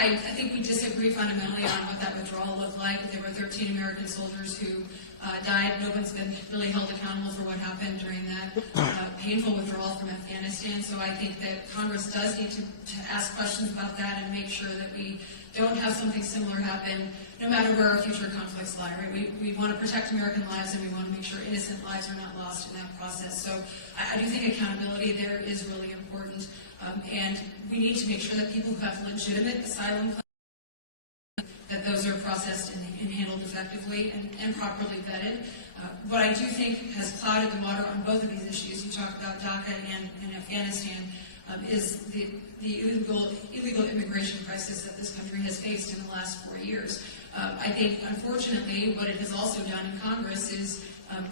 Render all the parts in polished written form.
I think we disagree fundamentally on what that withdrawal looked like. There were 13 American soldiers who died. No one's been really held accountable for what happened during that painful withdrawal from Afghanistan. So I think that Congress does need to ask questions about that and make sure that we don't have something similar happen, no matter where our future conflicts lie. Right? We want to protect American lives, and we want to make sure innocent lives are not lost in that process. So I do think accountability there is really important, and we need to make sure that people who have legitimate asylum claims, that those are processed and handled effectively and properly vetted. What I do think has clouded the water on both of these issues, you talk about DACA and Afghanistan, is the illegal immigration crisis that this country has faced in the last 4 years. I think, unfortunately, what it has also done in Congress is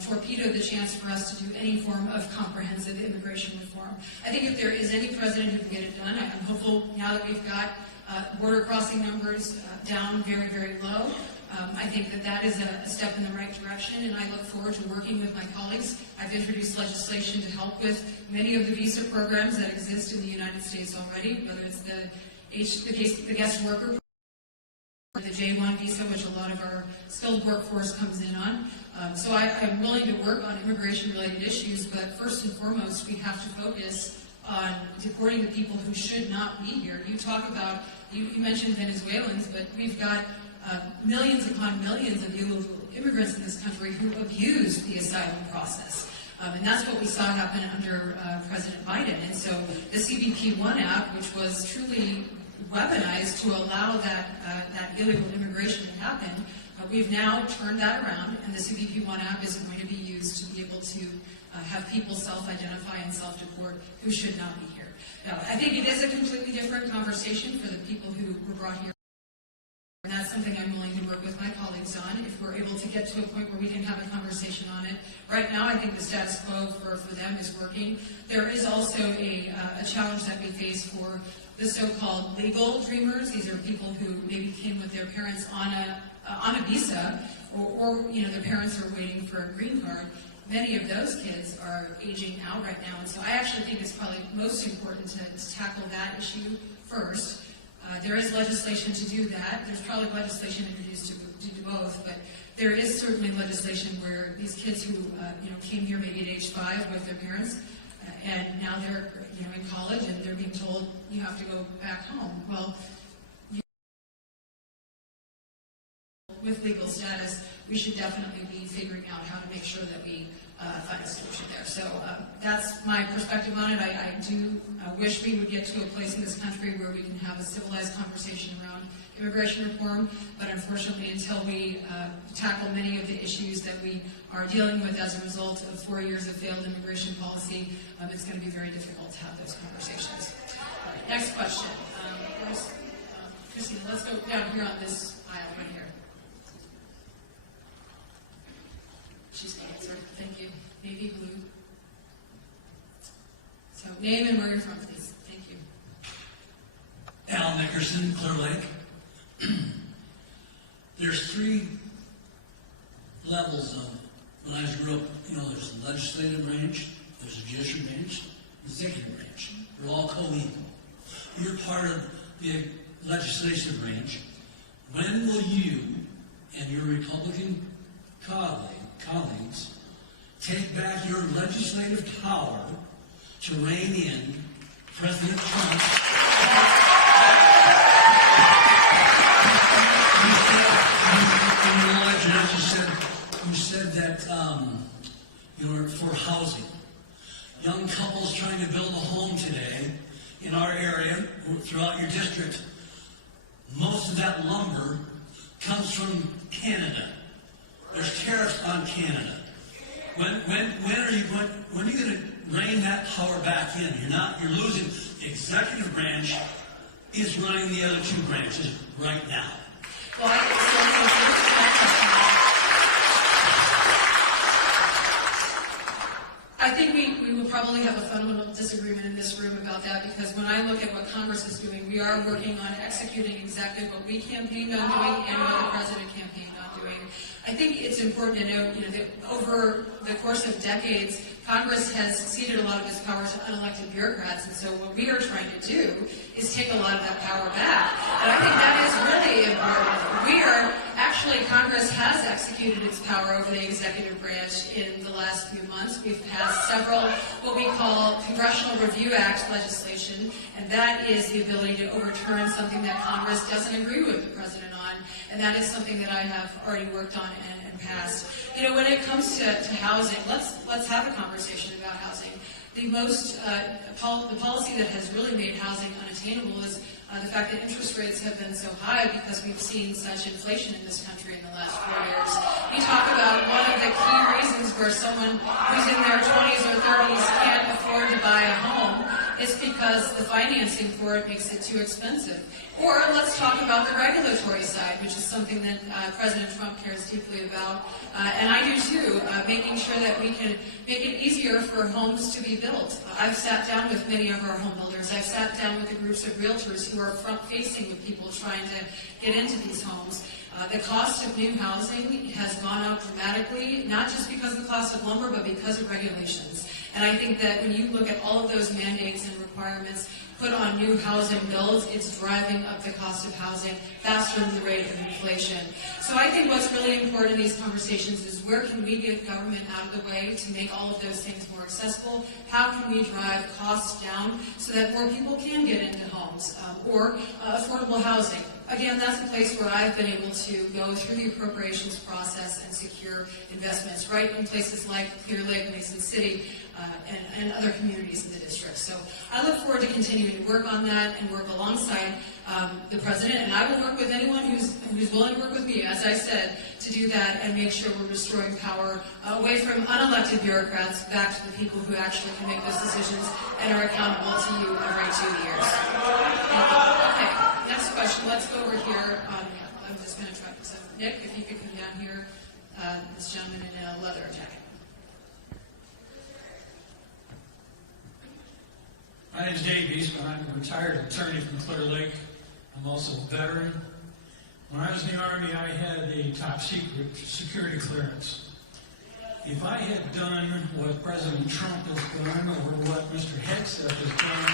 torpedo the chance for us to do any form of comprehensive immigration reform. I think if there is any president who can get it done, I'm hopeful now that we've got border crossing numbers down very, very low. I think that is a step in the right direction, and I look forward to working with my colleagues. I've introduced legislation to help with many of the visa programs that exist in the United States already, whether it's the guest worker or the J-1 visa, which a lot of our skilled workforce comes in on. So I'm willing to work on immigration-related issues, but first and foremost, we have to focus on deporting the people who should not be here. You talk about, you mentioned Venezuelans, but we've got millions upon millions of illegal immigrants in this country who abuse the asylum process. And that's what we saw happen under President Biden. And so the CBP-1 app, which was truly weaponized to allow that illegal immigration to happen, we've now turned that around, and the CBP-1 app is going to be used to be able to have people self-identify and self-deport who should not be here. Now, I think it is a completely different conversation for the people who were brought here. And that's something I'm willing to work with my colleagues on, if we're able to get to a point where we can have a conversation on it. Right now, I think the status quo for them is working. There is also a challenge that we face for the so-called legal dreamers. These are people who maybe came with their parents on a visa, or their parents are waiting for a green card. Many of those kids are aging out right now, and so I actually think it's probably most important to tackle that issue first. There is legislation to do that. There's probably legislation introduced to do both, but there is certainly legislation where these kids who came here maybe at age 5 with their parents, and now they're in college and they're being told you have to go back home. Well, with legal status, we should definitely be figuring out how to make sure that we find a solution there. So that's my perspective on it. I do wish we would get to a place in this country where we can have a civilized conversation around immigration reform, but unfortunately until we tackle many of the issues that we are dealing with as a result of 4 years of failed immigration policy, it's going to be very difficult to have those conversations. All right, next question. Christina, let's go down here on this aisle right here. She's going to answer. Thank you. Navy blue. So, name and where you're from, please. Thank you. Al Nickerson, Clear Lake. There's 3 levels of, when I grew up, there's the legislative branch, there's the judicial branch, the executive branch. They're all co-equal. You're part of the legislative branch. When will you and your Republican colleagues take back your legislative power to rein in President Trump? You said that for housing. Young couples trying to build a home today in our area, throughout your district, most of that lumber comes from Canada. There's tariffs on Canada. When are you going to rein that power back in? You're losing. The executive branch is running the other 2 branches right now. Well, I think we will probably have a fundamental disagreement in this room about that, because when I look at what Congress is doing, we are working on executing exactly what we campaigned on doing and what the President campaigned on doing. I think it's important to note, that over the course of decades, Congress has ceded a lot of its power to unelected bureaucrats, and so what we are trying to do is take a lot of that power back. And I think executed its power over the executive branch in the last few months. We've passed several what we call Congressional Review Act legislation, and that is the ability to overturn something that Congress doesn't agree with the president on, and that is something that I have already worked on and passed. You know, when it comes to housing, let's have a conversation about housing. The policy that has really made housing unattainable is the fact that interest rates have been so high because we've seen such inflation in this country in the last 4 years. You talk about one of the key reasons where someone who's in their 20s or 30s can't afford to buy a home, it's because the financing for it makes it too expensive. Or let's talk about the regulatory side, which is something that President Trump cares deeply about, and I do too, making sure that we can make it easier for homes to be built. I've sat down with many of our home builders. I've sat down with the groups of realtors who are front-facing with people trying to get into these homes. The cost of new housing has gone up dramatically, not just because of the cost of lumber, but because of regulations. And I think that when you look at all of those mandates and requirements put on new housing builds, it's driving up the cost of housing faster than the rate of inflation. So I think what's really important in these conversations is where can we get government out of the way to make all of those things more accessible? How can we drive costs down so that more people can get into homes or affordable housing? Again, that's a place where I've been able to go through the appropriations process and secure investments right in places like Clear Lake, Mason City, and other communities in the district. So I look forward to continuing to work on that and work alongside the president, and I will work with anyone who's willing to work with me, as I said, to do that and make sure we're restoring power away from unelected bureaucrats back to the people who actually can make those decisions and are accountable to you every 2 years. Thank you. Okay, next question. Let's go over here. I'm just going to try this. Nick, if you could come down here. This gentleman in a leather jacket. My name is Dave Eastman. I'm a retired attorney from Clear Lake. I'm also a veteran. When I was in the Army, I had a top secret security clearance. If I had done what President Trump has done or what Mr. Hegseth has done,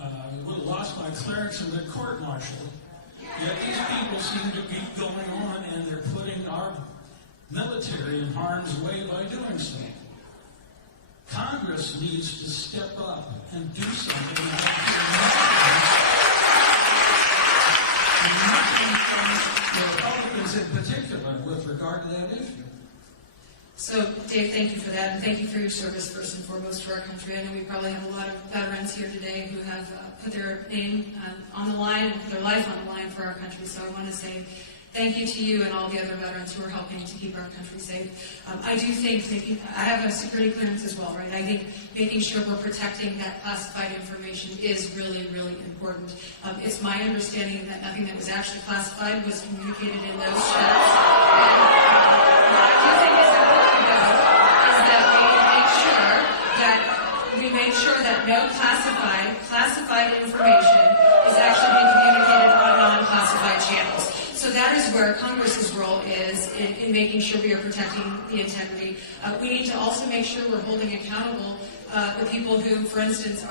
I would have lost my clearance and been court-martialed. Yet these people seem to be going on and they're putting our military in harm's way by doing so. Congress needs to step up and do something the Republicans in particular with regard to that issue. So, Dave, thank you for that, and thank you for your service first and foremost to our country. I know we probably have a lot of veterans here today who have put their name on the line and put their life on the line for our country, so I want to say thank you to you and all the other veterans who are helping to keep our country safe. I do think I have a security clearance as well, right? I think making sure we're protecting that classified information is really, really important. It's my understanding that nothing that was actually classified was communicated in those chats. And what I do think is important, though, is that we make sure that no classified information is actually being communicated on non-classified channels. So that is where Congress's role is in making sure we are protecting the integrity. We need to also make sure we're holding accountable the people who, for instance,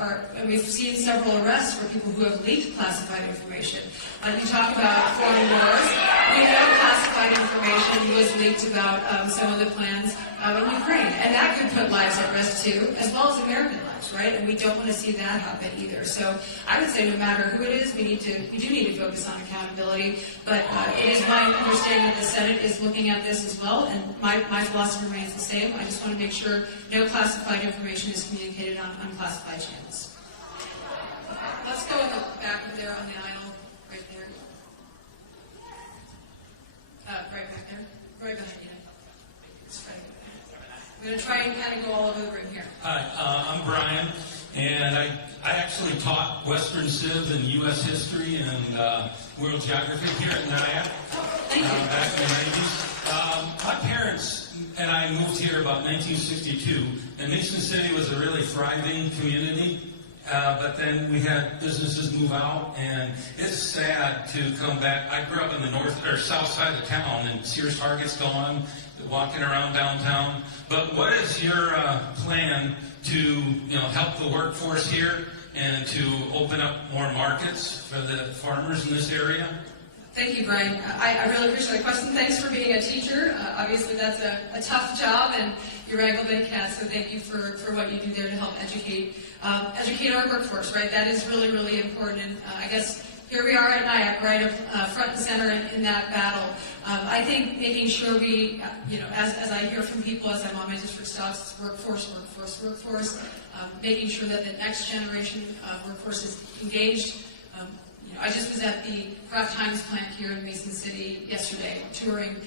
we've seen several arrests for people who have leaked classified information. You talk about foreign wars. We know classified information was leaked about some of the plans in Ukraine, and that could put lives at risk too, as well as American lives, right? And we don't want to see that happen either. So I would say no matter who it is, we do need to focus on accountability. But it is my understanding that the Senate is looking at this as well, and my philosophy remains the same. I just want to make sure no classified information is communicated on unclassified channels. Let's go in the back over there on the aisle, right there. Right back there, right behind you. We're going to try and kind of go all over in here. Hi, I'm Brian, and I actually taught Western Civ and U.S. history and world geography here at NIAC back in the 90s. My parents and I moved here about 1962, and Mason City was a really thriving community. But then we had businesses move out, and it's sad to come back. I grew up in the north or south side of town, and Sears Target's gone, walking around downtown. But what is your plan to help the workforce here and to open up more markets for the farmers in this area? Thank you, Brian. I really appreciate the question. Thanks for being a teacher. Obviously, that's a tough job, and you wrangle big cats, so thank you for what you do there to help educate our workforce, right? That is really, really important. And I guess here we are at NIAC, right, front and center in that battle. I think making sure we, as I hear from people as I'm on my district stops, it's workforce, making sure that the next generation of workforce is engaged. I just was at the Kraft Heinz plant here in Mason City yesterday, touring,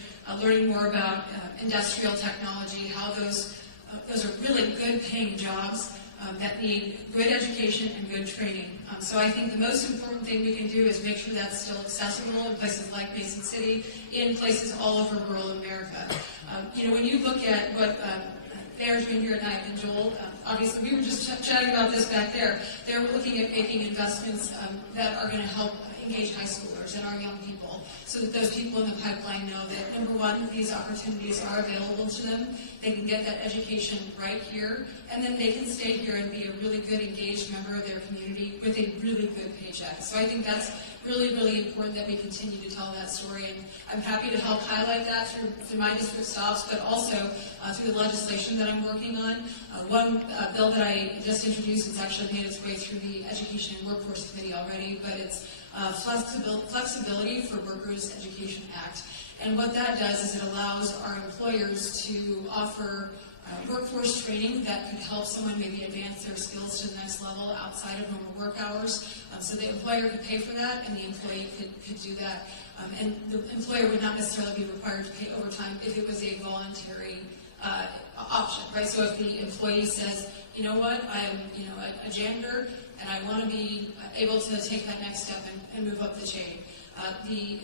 learning more about industrial technology, how those are really good paying jobs that need good education and good training. So I think the most important thing we can do is make sure that's still accessible in places like Mason City, in places all over rural America. When you look at what they're doing here at NIAC and Joel, obviously we were just chatting about this back there. They're looking at making investments that are going to help engage high schoolers and our young people, so that those people in the pipeline know that, number one, these opportunities are available to them. They can get that education right here, and then they can stay here and be a really good, engaged member of their community with a really good paycheck. So I think that's really, really important that we continue to tell that story, and I'm happy to help highlight that through my district stops, but also through the legislation that I'm working on. One bill that I just introduced has actually made its way through the Education and Workforce Committee already, but it's Flexibility for Workers Education Act. And what that does is it allows our employers to offer workforce training that could help someone maybe advance their skills to the next level outside of normal work hours. So the employer could pay for that, and the employee could do that. And the employer would not necessarily be required to pay overtime if it was a voluntary option, right? So if the employee says, you know what, I am a janitor, and I want to be able to take that next step and move up the chain. The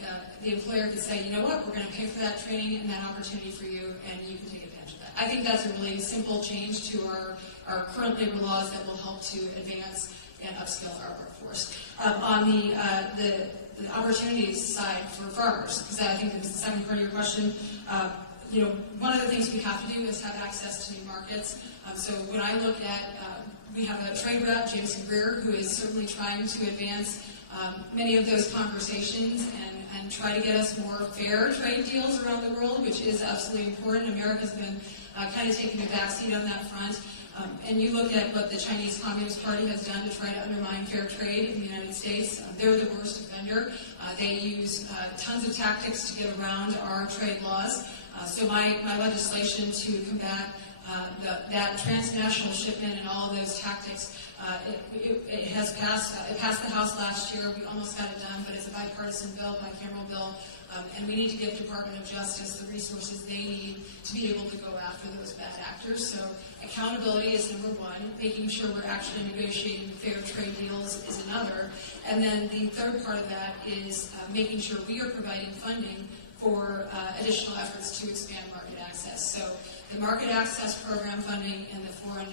employer could say, you know what, we're going to pay for that training and that opportunity for you, and you can take advantage of that. I think that's a really simple change to our current labor laws that will help to advance and upskill our workforce. On the opportunities side for farmers, because I think that was the second part of your question, one of the things we have to do is have access to new markets. So when I look at, we have a trade rep, Jameson Greer, who is certainly trying to advance many of those conversations and try to get us more fair trade deals around the world, which is absolutely important. America's been kind of taking a backseat on that front. And you look at what the Chinese Communist Party has done to try to undermine fair trade in the United States. They're the worst offender. They use tons of tactics to get around our trade laws. So my legislation to combat that transnational shipment and all of those tactics, it has passed. It passed the House last year. We almost got it done, but it's a bipartisan bill, bicameral bill, and we need to give Department of Justice the resources they need to be able to go after those bad actors. So accountability is number one. Making sure we're actually negotiating fair trade deals is another. And then the third part of that is making sure we are providing funding for additional efforts to expand market access. So the market access program funding and the foreign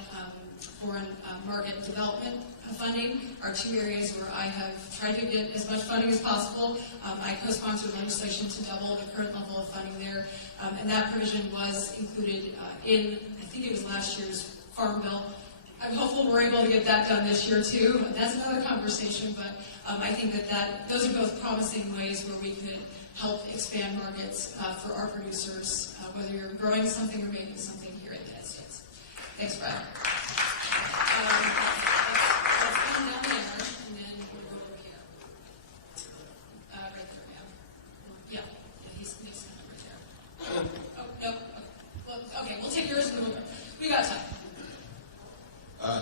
market development funding are two areas where I have tried to get as much funding as possible. I co-sponsored legislation to double the current level of funding there, and that provision was included in, I think it was last year's Farm Bill. I'm hopeful we're able to get that done this year too. That's another conversation, but I think that those are both promising ways where we could help expand markets for our producers, whether you're growing something or making something here in the United States. Thanks, Brad. Let's come down there, and then we'll go over here. Right there, yeah. He's next to right there. Oh, no. Okay. Well, okay, we'll take yours and then we got time.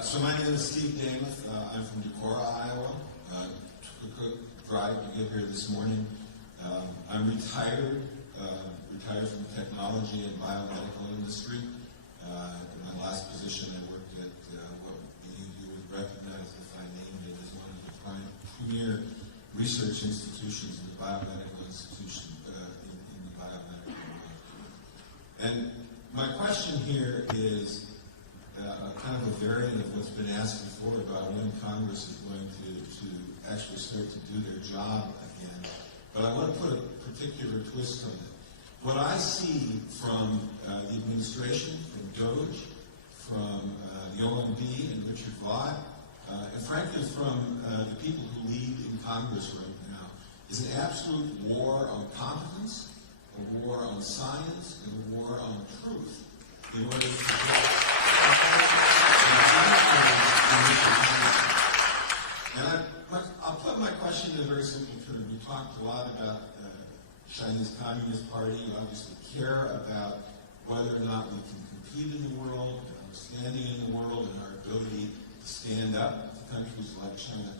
So my name is Steve Damuth. I'm from Decorah, Iowa. Took a quick drive to get here this morning. I'm retired from the technology and biomedical industry. In my last position, I worked at what you would recognize if I named it as one of the premier research institutions, the biomedical institution in the biomedical world. And my question here is kind of a variant of what's been asked before about when Congress is going to actually start to do their job again. But I want to put a particular twist on it. What I see from the administration, from DOGE, from the OMB and Richard Vaught, and frankly from the people who lead in Congress right now, is an absolute war on competence, a war on science, and a war on truth in order to and I'll put my question in a very simple term. You talked a lot about Chinese Communist Party. You obviously care about whether or not we can compete in the world, our standing in the world, and our ability to stand up to countries like China.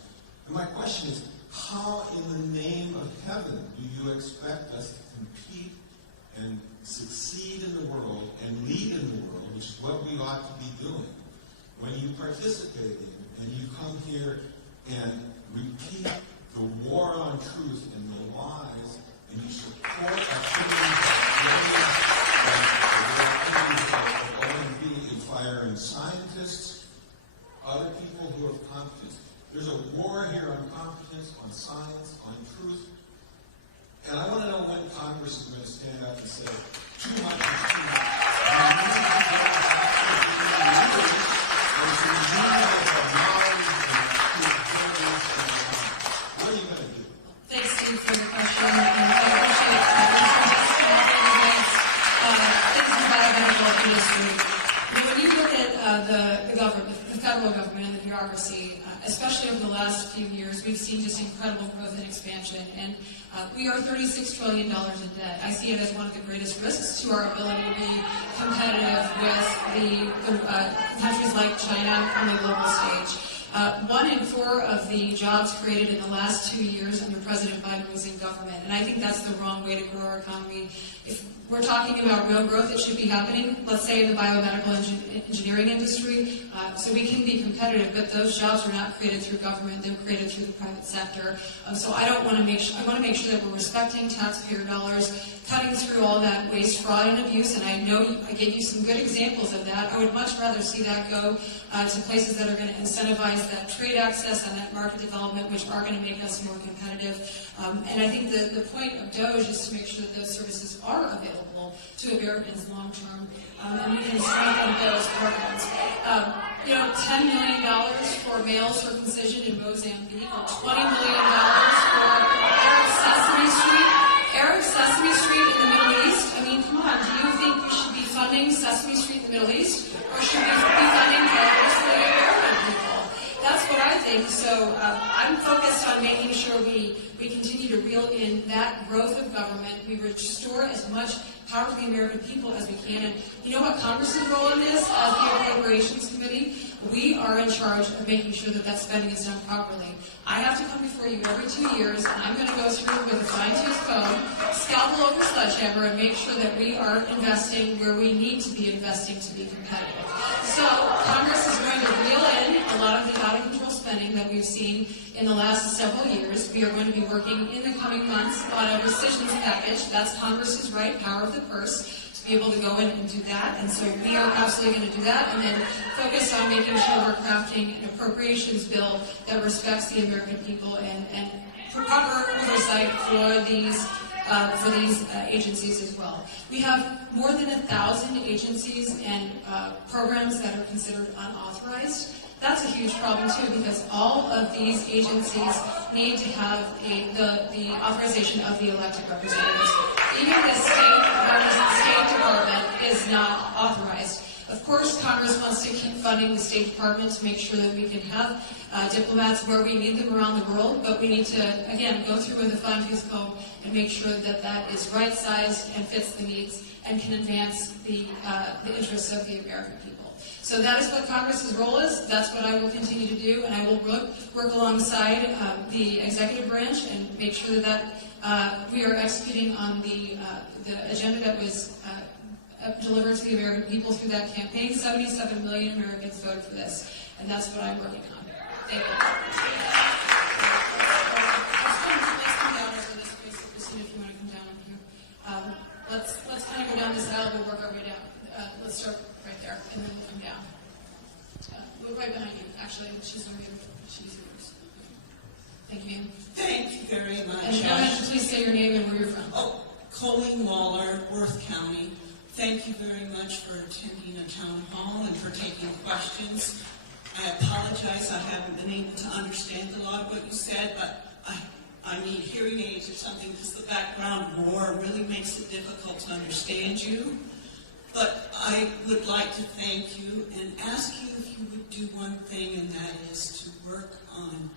And my question is, how in the name of heaven do you expect us to compete and succeed in the world and lead in the world, which is what we ought to be doing, when you participate in and you come here and repeat the war on truth and the lies, and you support activities of OMB in firing scientists, other people who have competence. There's a war here on competence, on science, on truth. And I want to know when Congress is going to stand up and say, too much is too much. What are you going to do? Thanks, Steve, for the question. And I appreciate things in biomedical industry. When you look at the government, the federal government and the bureaucracy, especially over the last few years, we've seen just incredible growth and expansion. And we are $36 trillion in debt. I see it as one of the greatest risks to our ability to be competitive with the countries like China on the global stage. 1 in 4 of the jobs created in the last 2 years under President Biden was in government. And I think that's the wrong way to grow our economy. If we're talking about real growth that should be happening, let's say in the biomedical engineering industry, so we can be competitive, but those jobs were not created through government, they were created through the private sector. So I want to make sure that we're respecting taxpayer dollars, cutting through all that waste, fraud, and abuse, and I know I gave you some good examples of that. I would much rather see that go to places that are going to incentivize that trade access and that market development, which are going to make us more competitive. And I think the point of DOGE is to make sure that those services are available to Americans long term, and we can strengthen those programs. $10 million for male circumcision in Mozambique, or $20 million for Arab Sesame Street in the Middle East. I mean, come on, do you think we should be funding Sesame Street in the Middle East, or should we be funding programs for the American people? That's what I think. So I'm focused on making sure we continue to reel in that growth of government. We restore as much power to the American people as we can. And you know what Congress's role in this, as the Appropriations Committee? We are in charge of making sure that that spending is done properly. I have to come before you every 2 years, and I'm going to go through with a fine-tooth comb, scalpel over sledgehammer, and make sure that we are investing where we need to be investing to be competitive. So Congress is going to reel in a lot of the out-of-control spending that we've seen in the last several years. We are going to be working in the coming months on a rescissions package. That's Congress's right, power of the purse, to be able to go in and do that. And so we are absolutely going to do that, and then focus on making sure we're crafting an appropriations bill that respects the American people and proper oversight for these agencies as well. We have more than 1,000 agencies and programs that are considered unauthorized. That's a huge problem too, because all of these agencies need to have the authorization of the elected representatives. Even the State Department is not authorized. Of course, Congress wants to keep funding the State Department to make sure that we can have diplomats where we need them around the world, but we need to, again, go through with a fine-tooth comb and make sure that that is right-sized and fits the needs and can advance the interests of the American people. So that is what Congress's role is. That's what I will continue to do, and I will work alongside the executive branch and make sure that we are executing on the agenda that was delivered to the American people through that campaign. 77 million Americans voted for this, and that's what I'm working on. Thank you. Let's come down over this way, so Christine, if you want to come down up here. Let's kind of go down this aisle. We'll work our way down. Let's start right there, and then we'll come down. We're right behind you. Actually, she's yours. Thank you. Thank you very much. And go ahead, please say your name and where you're from. Oh, Colleen Waller, Worth County. Thank you very much for attending a town hall and for taking questions. I apologize, I haven't been able to understand a lot of what you said, but I need hearing aids or something because the background roar really makes it difficult to understand you. But I would like to thank you and ask you if you would do one thing, and that is to work on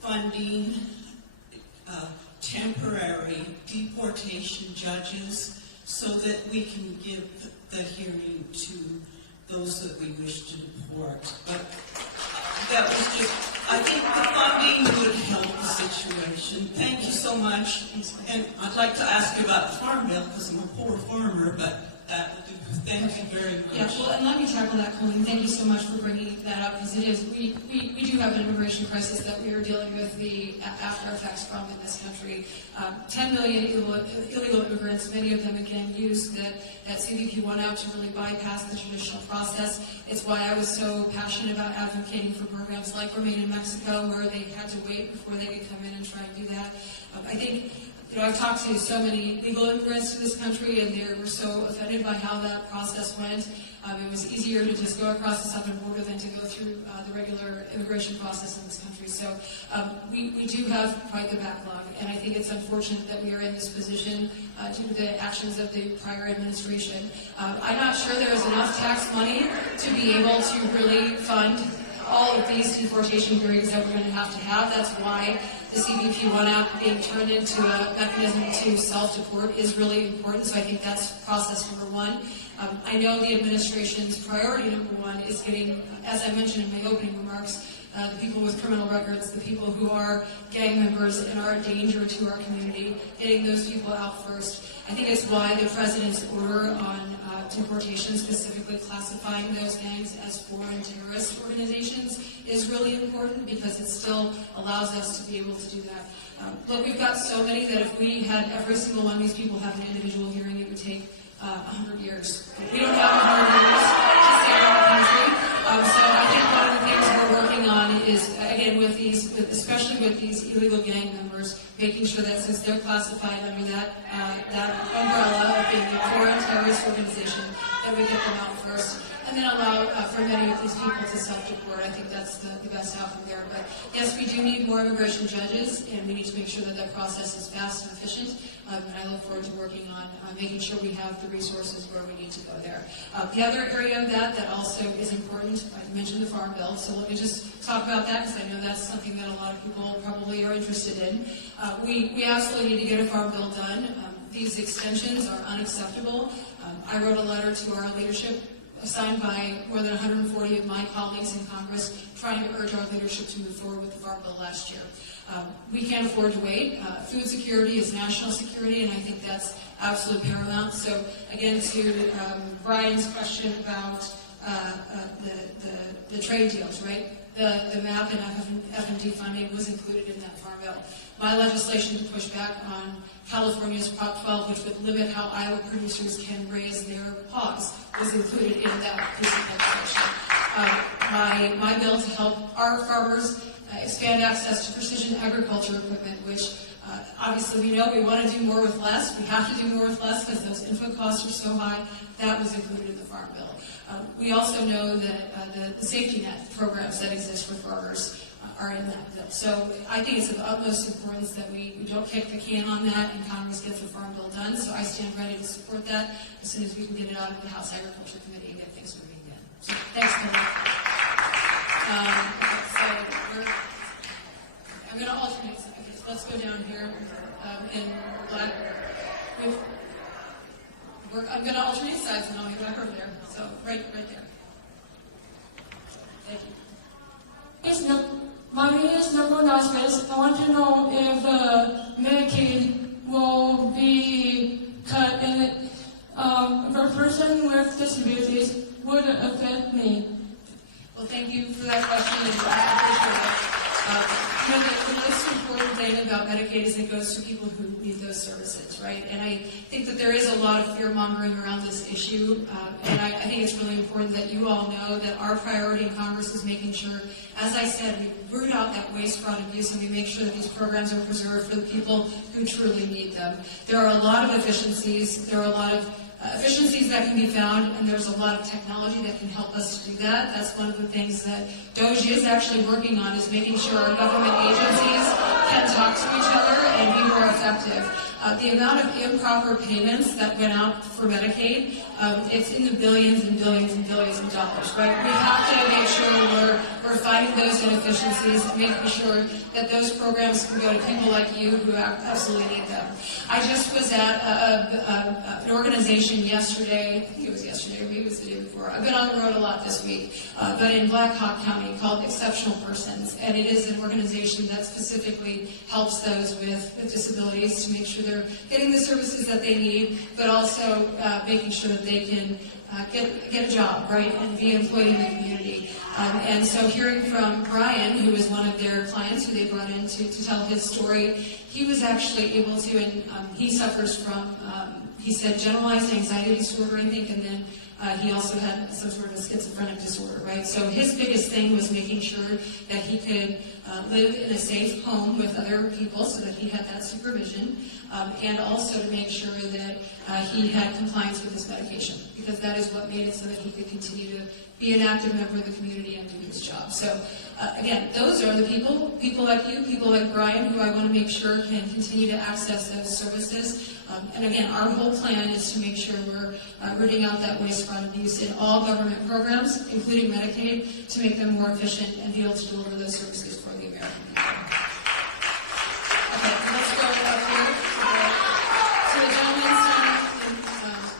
funding temporary deportation judges so that we can give the hearing to those that we wish to deport. But that was just, I think the funding would help the situation. Thank you so much. And I'd like to ask you about the farm bill because I'm a poor farmer, but that would do. Thank you very much. Yeah, well, and let me tackle that, Colleen. Thank you so much for bringing that up, because it is, we do have an immigration crisis that we are dealing with the after effects from in this country. 10 million illegal immigrants, many of them, again, use that CBP 1 out to really bypass the traditional process. It's why I was so passionate about advocating for programs like Remain in Mexico, where they had to wait before they could come in and try and do that. I think, I've talked to so many legal immigrants to this country, and they were so offended by how that process went. It was easier to just go across the southern border than to go through the regular immigration process in this country. So we do have quite the backlog, and I think it's unfortunate that we are in this position due to the actions of the prior administration. I'm not sure there is enough tax money to be able to really fund all of these deportation hearings that we're going to have. That's why the CBP 1 Act being turned into a mechanism to self-deport is really important. So I think that's process number one. I know the administration's priority number one is getting, as I mentioned in my opening remarks, the people with criminal records, the people who are gang members and are a danger to our community, getting those people out first. I think it's why the President's order on deportation, specifically classifying those gangs as foreign terrorist organizations, is really important, because it still allows us to be able to do that. Look, we've got so many that if we had every single one of these people have an individual hearing, it would take 100 years. We don't have 100 years to save our country. So I think one of the things we're working on is, again, especially with these illegal gang members, making sure that since they're classified under that umbrella of being a foreign terrorist organization, that we get them out first, and then allow for many of these people to self-deport. I think that's the best outcome there. But yes, we do need more immigration judges, and we need to make sure that process is fast and efficient. And I look forward to working on making sure we have the resources where we need to go there. The other area of that also is important, I mentioned the Farm Bill, so let me just talk about that, because I know that's something that a lot of people probably are interested in. We absolutely need to get a Farm Bill done. These extensions are unacceptable. I wrote a letter to our leadership, signed by more than 140 of my colleagues in Congress, trying to urge our leadership to move forward with the Farm Bill last year. We can't afford to wait. Food security is national security, and I think that's absolutely paramount. So, again, to Brian's question about the trade deals, right? The MAP and FMD funding was included in that Farm Bill. My legislation to push back on California's Prop 12, which would limit how Iowa producers can raise their hogs, was included in that piece of legislation. My bill to help our farmers expand access to precision agriculture equipment, which obviously we know we want to do more with less. We have to do more with less because those input costs are so high. That was included in the Farm Bill. We also know that the safety net programs that exist for farmers are in that bill. So I think it's of utmost importance that we don't kick the can on that and Congress gets the Farm Bill done. So I stand ready to support that as soon as we can get it out of the House Agriculture Committee and get things moving again. So thanks, Colleen. I'm going to alternate. Okay, so let's go down here in black. I'm going to alternate sides, and I'll get back over there. So right there. Thank you. My name is Nicole Nascas. I want to know if Medicaid will be cut, and for a person with disabilities, would it affect me? Well, thank you for that question, and I appreciate it. The most important thing about Medicaid is it goes to people who need those services, right? And I think that there is a lot of fear-mongering around this issue, and I think it's really important that you all know that our priority in Congress is making sure, as I said, we root out that waste, fraud, and abuse, and we make sure that these programs are preserved for the people who truly need them. There are a lot of efficiencies. There are a lot of efficiencies that can be found, and there's a lot of technology that can help us do that. That's one of the things that DOJ is actually working on, is making sure our government agencies can talk to each other and be more effective. The amount of improper payments that went out for Medicaid, it's in the billions and billions and billions of dollars, right? We have to make sure we're finding those inefficiencies and making sure that those programs can go to people like you who absolutely need them. I just was at an organization yesterday, I think it was yesterday, or maybe it was the day before. I've been on the road a lot this week, but in Black Hawk County, called Exceptional Persons, and it is an organization that specifically helps those with disabilities to make sure they're getting the services that they need, but also making sure that they can get a job, right, and be employed in the community. And so hearing from Brian, who is one of their clients who they brought in to tell his story, he was actually able to, and he suffers from, he said, generalized anxiety disorder, I think, and then he also had some sort of a schizophrenic disorder, right? So his biggest thing was making sure that he could live in a safe home with other people so that he had that supervision, and also to make sure that he had compliance with his medication, because that is what made it so that he could continue to be an active member of the community and do his job. So again, those are the people like you, people like Brian, who I want to make sure can continue to access those services. And again, our whole plan is to make sure we're rooting out that waste, fraud, and abuse in all government programs, including Medicaid, to make them more efficient and be able to deliver those services for the American people. Okay, let's go up here to the gentleman's side.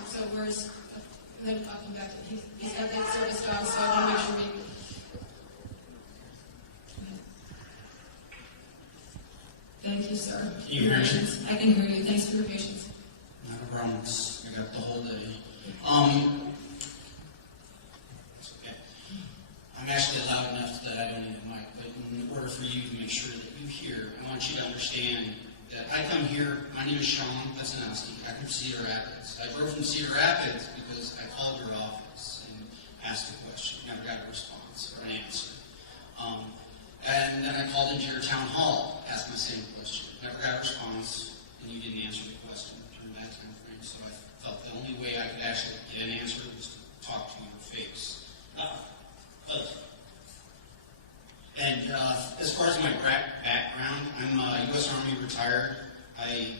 So where's, then I'll come back to, he's got that service dog, so I want to make sure we. Thank you, sir. Can you hear me? I can hear you. Thanks for your patience. Not a problem. I got the whole day. It's okay. I'm actually loud enough that I don't need a mic, but in order for you to make sure that you hear, I want you to understand that I come here, my name is Sean Pesanowski, I come from Cedar Rapids. I drove from Cedar Rapids because I called your office and asked a question, never got a response or an answer. And then I called into your town hall, asked my same question, never got a response, and you didn't answer the question during that time frame. So I felt the only way I could actually get an answer was to talk to your face. And as far as my background, I'm U.S. Army retired. I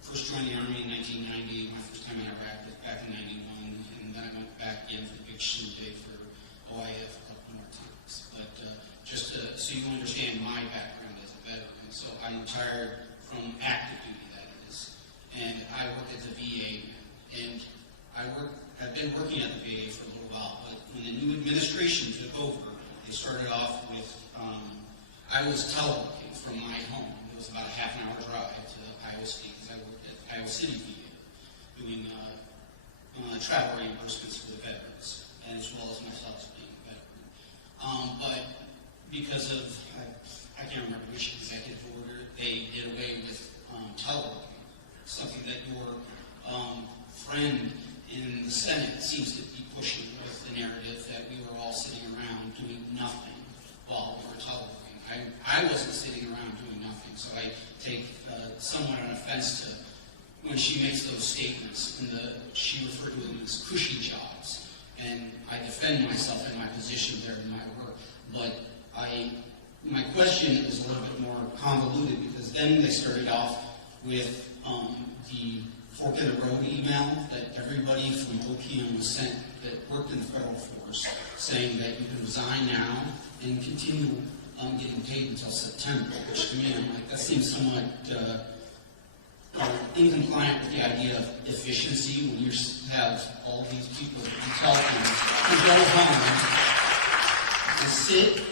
first joined the Army in 1990. My first time in Iraq was back in 91, and then I went back again for the big shindig for OIF a couple more times. But just so you understand my background as a veteran, so I'm retired from active duty, that is, and I work at the VA, and I've been working at the VA for a little while, but when the new administration took over, they started off with, I was teleworking from my home. It was about a half an hour drive to Iowa City, because I worked at Iowa City VA, doing travel reimbursements for the veterans, as well as myself being a veteran. But because of, I can't remember which executive order, they did away with teleworking, something that your friend in the Senate seems to be pushing with the narrative that we were all sitting around doing nothing while we were teleworking. I wasn't sitting around doing nothing, so I take somewhat an offense to when she makes those statements, and she referred to them as cushy jobs, and I defend myself in my position there in my work, but my question is a little bit more convoluted, because then they started off with the fork in the road email that everybody from OPM was sent that worked in the federal force, saying that you can resign now and continue getting paid until September, which to me, I'm like, that seems somewhat incompliant with the idea of efficiency when you have all these people who tell them to go home and sit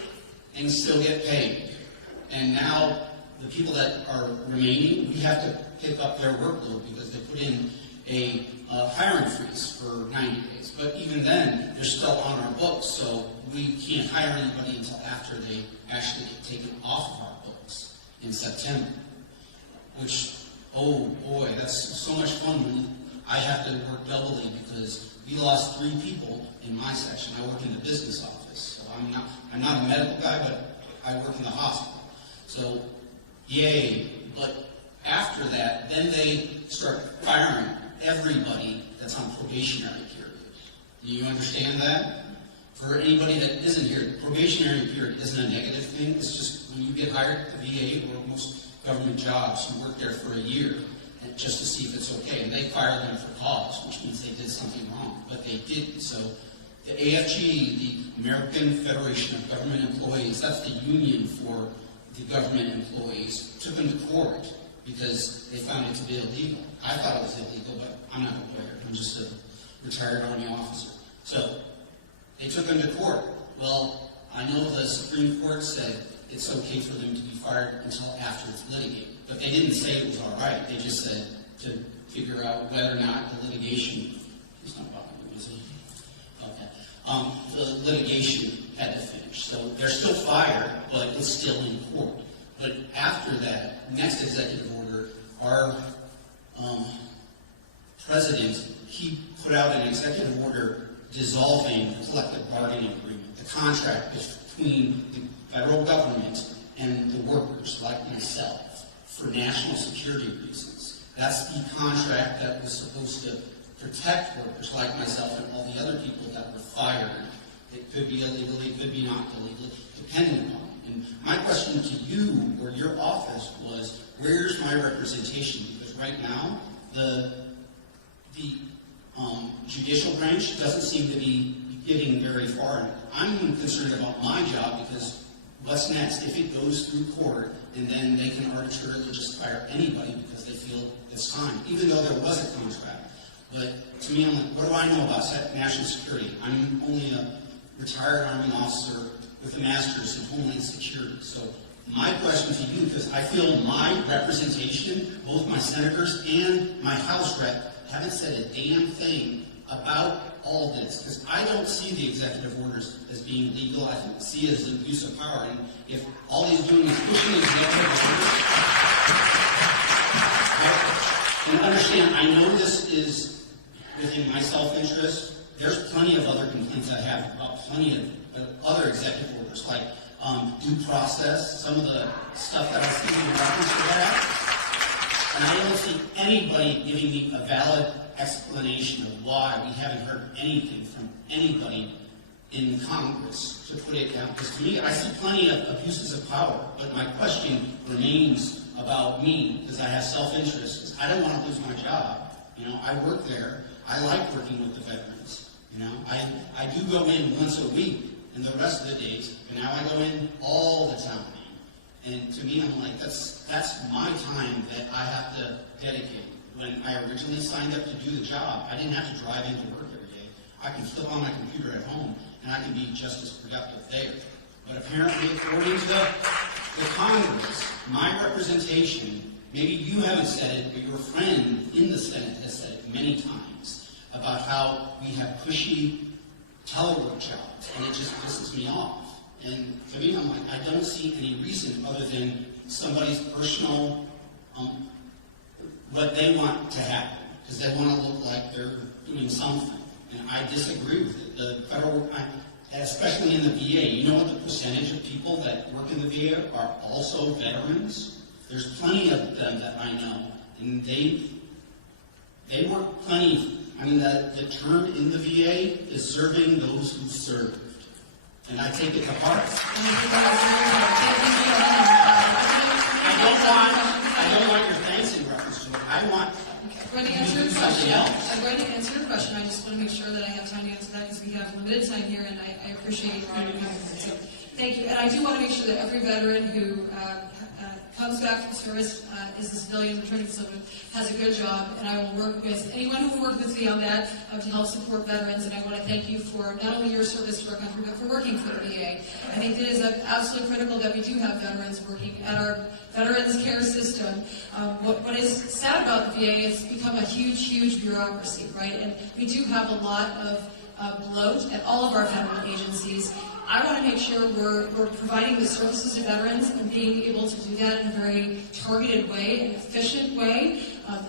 and still get paid. And now the people that are remaining, we have to pick up their workload because they put in a hiring freeze for 90 days. But even then, they're still on our books, so we can't hire anybody until after they actually get taken off of our books in September. Which, oh boy, that's so much fun when I have to work doubly because we lost 3 people in my section. I work in the business office, so I'm not a medical guy, but I work in the hospital. So, yay. But after that, then they start firing everybody that's on probationary period. Do you understand that? For anybody that isn't here, probationary period isn't a negative thing. It's just when you get hired at the VA or most government jobs, you work there for a year and just to see if it's okay. And they fire them for cause, which means they did something wrong, but they didn't. So the AFG, the American Federation of Government Employees, that's the union for the government employees, took them to court because they found it to be illegal. I thought it was illegal, but I'm not a lawyer. I'm just a retired Army officer. So they took them to court. Well, I know the Supreme Court said it's okay for them to be fired until after it's litigated. But they didn't say it was all right. They just said to figure out whether or not the litigation, it's not bothering me, is it? Okay. The litigation had to finish. So they're still fired, but it's still in court. But after that, next executive order, our president, he put out an executive order dissolving the collective bargaining agreement, the contract between the federal government and the workers like myself for national security reasons. That's the contract that was supposed to protect workers like myself and all the other people that were fired. It could be illegally, it could be not illegally, depending upon it. And my question to you or your office was, where's my representation? Because right now, the judicial branch doesn't seem to be getting very far. I'm concerned about my job because what's next if it goes through court and then they can arbitrarily just fire anybody because they feel it's time, even though there was a contract. But to me, I'm like, what do I know about national security? I'm only a retired Army officer with a master's in Homeland Security. So my question to you, because I feel my representation, both my senators and my House rep, haven't said a damn thing about all this, because I don't see the executive orders as being legal. I see it as an abuse of power. And if all he's doing is pushing the executive orders, and understand, I know this is within my self-interest. There's plenty of other complaints I have about plenty of other executive orders, like due process, some of the stuff that I see in reference to that. And I don't see anybody giving me a valid explanation of why we haven't heard anything from anybody in Congress to put it down. Because to me, I see plenty of abuses of power, but my question remains about me, because I have self-interest, because I don't want to lose my job. You know, I work there. I like working with the veterans. You know, I do go in once a week, and the rest of the days, and now I go in all the time. And to me, I'm like, that's my time that I have to dedicate. When I originally signed up to do the job, I didn't have to drive into work every day. I can flip on my computer at home, and I can be just as productive there. But apparently, according to the Congress, my representation, maybe you haven't said it, but your friend in the Senate has said it many times, about how we have cushy telework jobs, and it just pisses me off. And to me, I'm like, I don't see any reason other than somebody's personal, what they want to happen, because they want to look like they're doing something. And I disagree with it. The federal, especially in the VA, you know what the percentage of people that work in the VA are also veterans? There's plenty of them that I know, and they work plenty. I mean, the term in the VA is serving those who served. And I take it to heart. I don't want your thanks in reference to it. I want I'm going to answer your something question. else. I'm going to answer your question. I just want to make sure that I have time to answer that because we have limited time here, and I appreciate your honor coming. So thank you. And I do want to make sure that every veteran who comes back from service is a civilian, returning civilian, has a good job, and I will work with anyone who will work with me on that to help support veterans. And I want to thank you for not only your service to our country, but for working for the VA. I think it is absolutely critical that we do have veterans working at our veterans care system. What is sad about the VA is it's become a huge, huge bureaucracy, right? And we do have a lot of bloat at all of our federal agencies. I want to make sure we're providing the services to veterans and being able to do that in a very targeted way, an efficient way.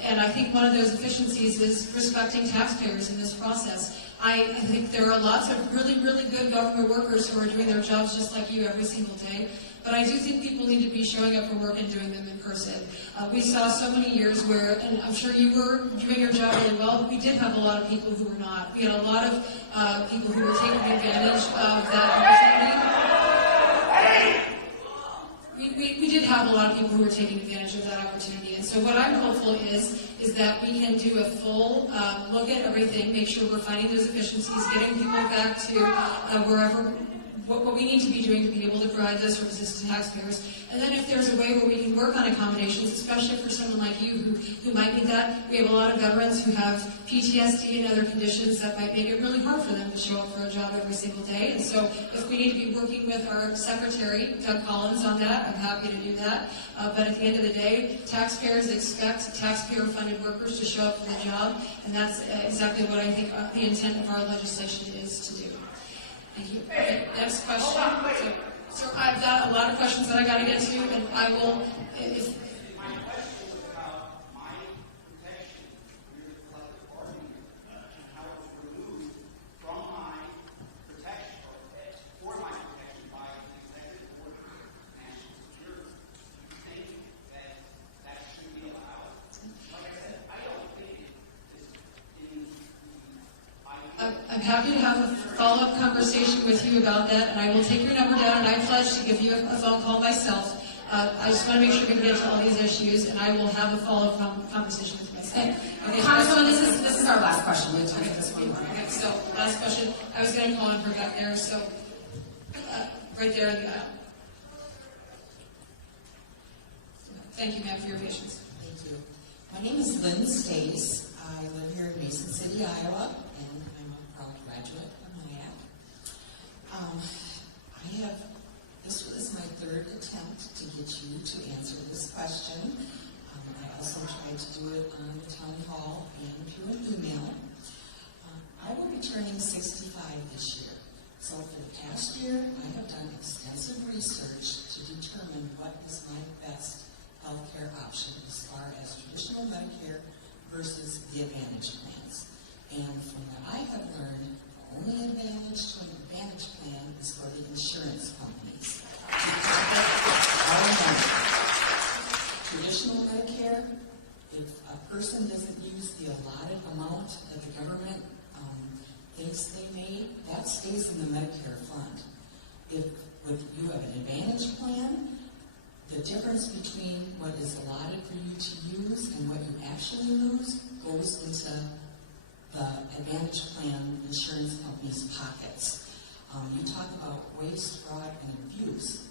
And I think one of those efficiencies is respecting taxpayers in this process. I think there are lots of really, really good government workers who are doing their jobs just like you every single day. But I do think people need to be showing up for work and doing them in person. We saw so many years where, and I'm sure you were doing your job really well, but we did have a lot of people who were not. We had a lot of people who were taking advantage of that opportunity. We did have a lot of people who were taking advantage of that opportunity. And so what I'm hopeful is that we can do a full look at everything, make sure we're finding those efficiencies, getting people back to wherever, what we need to be doing to be able to provide those services to taxpayers. And then if there's a way where we can work on accommodations, especially for someone like you who might need that. We have a lot of veterans who have PTSD and other conditions that might make it really hard for them to show up for a job every single day. And so if we need to be working with our secretary, Doug Collins, on that, I'm happy to do that. But at the end of the day, taxpayers expect taxpayer-funded workers to show up for the job, and that's exactly what I think the intent of our legislation is to do. Thank you. Okay, next question. So I've got a lot of questions that I got to get to, and I will, if... My question was about my protection through the collective bargaining agreement and how it was removed from my protection, or for my protection by an executive order of national security. Do you think that that should be allowed? Like I said, I don't think it is in the... I'm happy to have a follow-up conversation with you about that, and I will take your number down, and I pledge to give you a phone call myself. I just want to make sure we can get to all these issues, and I will have a follow-up conversation with myself. Okay, Congresswoman, this is our last question. We have time for this one more. Okay, so last question. I was going to call on her back there, so right there in the aisle. Thank you, ma'am, for your patience. Thank you. My name is Lynn Stace. I live here in Mason City, Iowa, and I'm a proud graduate of NIAC. This was my third attempt to get you to answer this question. I also tried to do it on the town hall and through an email. I will be turning 65 this year. So for the past year, I have done extensive research to determine what is my best healthcare option as far as traditional Medicare versus the Advantage plans. And from what I have learned, the only advantage to an Advantage plan is for the insurance companies. Traditional Medicare, if a person doesn't use the allotted amount that the government thinks they may, that stays in the Medicare fund. If you have an Advantage plan, the difference between what is allotted for you to use and what you actually lose goes into the Advantage plan insurance company's pockets. You talk about waste, fraud, and abuse.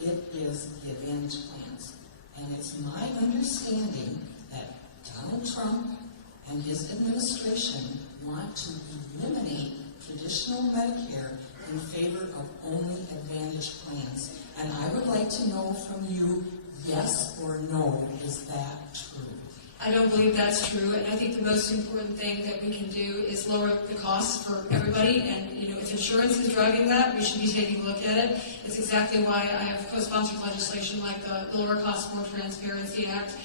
It is the Advantage plans. And it's my understanding that Donald Trump and his administration want to eliminate traditional Medicare in favor of only Advantage plans. And I would like to know from you, yes or no, is that true? I don't believe that's true, and I think the most important thing that we can do is lower the costs for everybody, and if insurance is driving that, we should be taking a look at it. It's exactly why I have co-sponsored legislation like the Lower Cost, More Transparency Act,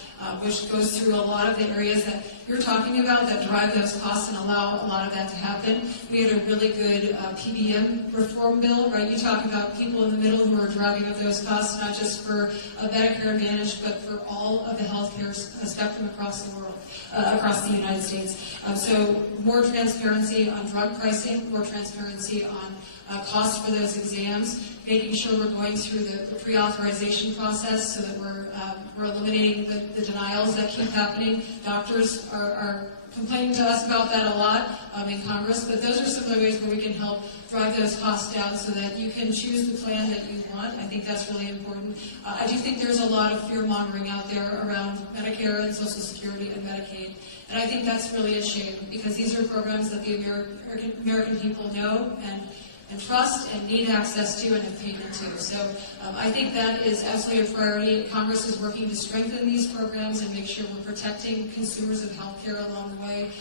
which goes through a lot of the areas that you're talking about that drive those costs and allow a lot of that to happen. We had a really good PBM reform bill, right? You talk about people in the middle who are driving up those costs, not just for Medicare Advantage, but for all of the healthcare spectrum across the world, across the United States. So more transparency on drug pricing, more transparency on costs for those exams, making sure we're going through the pre-authorization process so that we're eliminating the denials that keep happening. Doctors are complaining to us about that a lot in Congress, but those are some of the ways where we can help drive those costs down so that you can choose the plan that you want. I think that's really important. I do think there's a lot of fear-mongering out there around Medicare and Social Security and Medicaid, and I think that's really a shame because these are programs that the American people know and trust and need access to and have paid into. So I think that is absolutely a priority. Congress is working to strengthen these programs and make sure we're protecting consumers of health care along the way.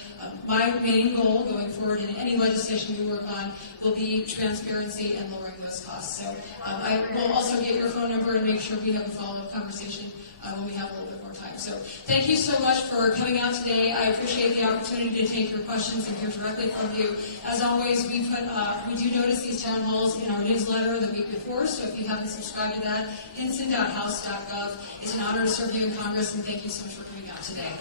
My main goal going forward in any legislation we work on will be transparency and lowering those costs. So I will also get your phone number and to make sure we have a follow-up conversation when we have a little bit more time. So thank you so much for coming out today. I appreciate the opportunity to take your questions and hear directly from you. As always, we do notice these town halls in our newsletter the week before, so if you haven't subscribed to that, hinson.house.gov. It's an honor to serve you in Congress, and thank you so much for coming out today.